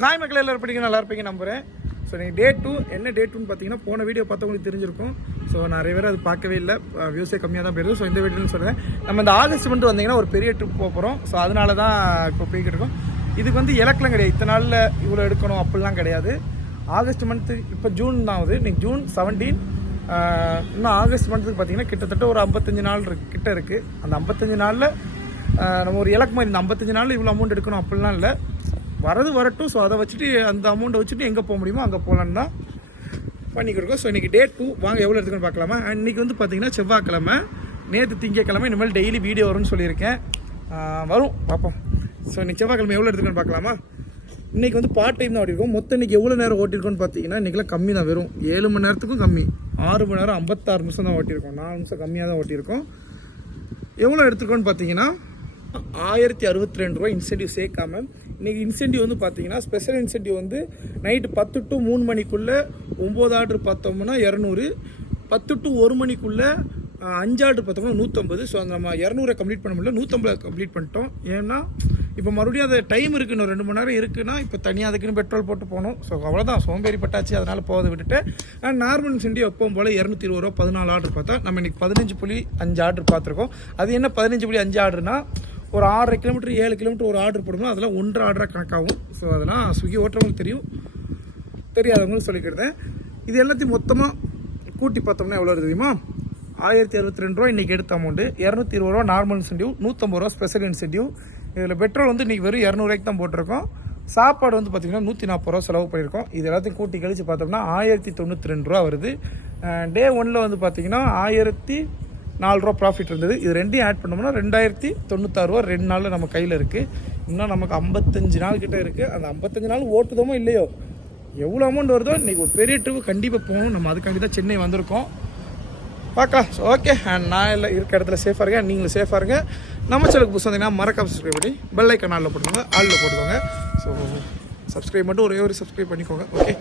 Hi மக்கள் எல்லாரும் படிக்க நல்லா இருப்பீங்க நம்புகிறேன். ஸோ நீங்கள் டே 2 என்ன டே 2ன்னு பார்த்தீங்கன்னா போன வீடியோ பார்த்தவங்களுக்கு தெரிஞ்சிருக்கும். ஸோ நிறைய பேர் அது பார்க்கவே இல்லை, வியூஸே கம்மியாக தான் போயிருது. ஸோ இந்த வீடியோன்னு சொல்கிறேன், நம்ம இந்த ஆகஸ்ட் மந்த் வந்தீங்கன்னா ஒரு பெரிய ட்ரிப் போக போகிறோம். ஸோ அதனால தான் இப்போ போய்கிட்டு இருக்கோம். இதுக்கு வந்து இலக்கெலாம் கிடையாது, இத்தனை நாளில் இவ்வளோ எடுக்கணும் அப்படிலாம் கிடையாது. ஆகஸ்ட் மந்த்து இப்போ ஜூன் தான் ஆகுது, இன்றைக்கி ஜூன் 17. இன்னும் ஆகஸ்ட் மந்த்துக்கு பார்த்தீங்கன்னா கிட்டத்தட்ட ஒரு 55 நாள் கிட்ட இருக்குது. அந்த 55 நாளில் நம்ம ஒரு இலக்கு மாதிரி இந்த 55 நாளில் இவ்வளோ அமௌண்ட் எடுக்கணும் அப்படிலாம் இல்லை, வரது வரட்டும். ஸோ அதை வச்சுட்டு அந்த அமௌண்ட்டை வச்சுட்டு எங்கே போக முடியுமோ அங்கே போகலான்னு தான் பண்ணிக்கிருக்கோம். ஸோ இன்றைக்கி டே 2 வாங்க எவ்வளோ எடுத்துக்கணும்னு பார்க்கலாமா. அண்ட் இன்றைக்கி வந்து பார்த்திங்கன்னா செவ்வாய்க்கிழமை, நேற்று திங்கக்கிழமை, இனிமேல் டெய்லி வீடியோ வரும்னு சொல்லியிருக்கேன். வரும் பார்ப்போம். ஸோ இன்றைக்கி செவ்வாய்க்கிழமை எவ்வளோ எடுத்துக்கணும்னு பார்க்கலாமா. இன்றைக்கி வந்து பார்ட் டைம் தான் ஓட்டிருக்கோம். மொத்தம் இன்றைக்கி எவ்வளோ நேரம் ஓட்டிருக்கோன்னு பார்த்தீங்கன்னா இன்றைக்கெலாம் கம்மி தான், வெறும் 7 மணி நேரத்துக்கும் கம்மி, 6 மணி நேரம் 56 நிமிஷம் தான் ஓட்டியிருக்கோம். 4 நிமிஷம் கம்மியாக தான் ஓட்டியிருக்கோம். எவ்வளோ எடுத்துருக்கோன்னு பார்த்தீங்கன்னா 1062 ரூபா இன்சென்டிவ் சேர்க்காமல். இன்றைக்கி இன்சென்டிவ் வந்து பார்த்தீங்கன்னா ஸ்பெஷல் இன்சென்டிவ் வந்து நைட்டு 10 to 3 மணிக்குள்ளே 9 ஆர்டர் பார்த்தோம்னா 200, 10 to 1 மணிக்குள்ளே 5 ஆர்டர் பார்த்தோம்னா 150. ஸோ அந்த நம்ம 200 கம்ப்ளீட் பண்ண முடியல, 150 கம்ப்ளீட் பண்ணிட்டோம். ஏன்னா இப்போ மறுபடியும் அது டைம் இருக்குது, இன்னும் 2 மணி நேரம் இருக்குன்னா இப்போ தனியாக அதுக்குன்னு பெட்ரோல் போட்டு போகணும். ஸோ அவ்வளோதான், சோம்பேறி பட்டாச்சு, அதனால் போதை விட்டுட்டு. நார்மல் இன்சென்டிவ் எப்பவும் போல் 220 ரூபா 14 ஆர்டர் பார்த்தா நம்ம இன்றைக்கி 15.5 ஆர்டர் பார்த்துருக்கோம். அது என்ன 15.5 ஆர்டர்னா ஒரு 6 கிலோமீட்டர் 7 கிலோமீட்டர் ஒரு ஆர்டர் போடணும், அதெல்லாம் 1.5 ஆர்டராக கணக்காகும். ஸோ அதெல்லாம் ஸ்விக்கி ஓட்டுறவங்களுக்கு தெரியும், தெரியாதவங்களுக்கு சொல்லிக்கிட்டேன். இது எல்லாத்தையும் மொத்தமாக கூட்டி பார்த்தோம்னா எவ்வளோ தெரியுமா, 1062 ரூபா இன்றைக்கி எடுத்த அமௌண்ட்டு, 220 ரூபா நார்மல் இன்சென்டிவ், 150 ரூபா ஸ்பெஷல் இன்சென்டிவ். இதில் பெட்ரோல் வந்து இன்றைக்கி வெறும் 200 ரூபாய்க்கு தான் போட்டிருக்கோம். சாப்பாடு வந்து பார்த்திங்கன்னா 140 ரூபா செலவு பண்ணியிருக்கோம். இது எல்லாத்தையும் கூட்டி கழித்து பார்த்தோம்னா 1092 ரூபா வருது. டே 1ல் வந்து பார்த்திங்கன்னா 1004 ரூபா ப்ராஃபிட் இருந்தது. இது ரெண்டையும் ஆட் பண்ணோம்னா 2096 ரூபா 2 நாளில் நம்ம கையில் இருக்குது. இன்னும் நமக்கு 55 நாள் கிட்டே இருக்குது. அந்த 55 நாள் ஓட்டுதோமோ இல்லையோ, எவ்வளோ அமௌண்ட் வருதோ இன்றைக்கி ஒரு பெரிய ட்ரிப்பு கண்டிப்பாக போகணும். நம்ம அதுக்காண்டி தான் சென்னை வந்திருக்கோம், பார்க்கலாம். ஸோ ஓகே, அண்ட் நான் இல்லை இருக்க இடத்துல சேஃபாக இருக்கேன், நீங்களும் சேஃபாக இருங்க. நம்ம சேனலுக்கு புதுசு வந்தீங்கன்னா மறக்காம சப்ஸ்கிரைப் பண்ணி பெல் ஐக்கான் ஆலில் போட்டுக்கோங்க, ஆலில் போட்டுக்கோங்க. ஸோ சப்ஸ்கிரைப் மட்டும் ஒரே ஒரு சப்ஸ்கிரைப் பண்ணிக்கோங்க. ஓகே.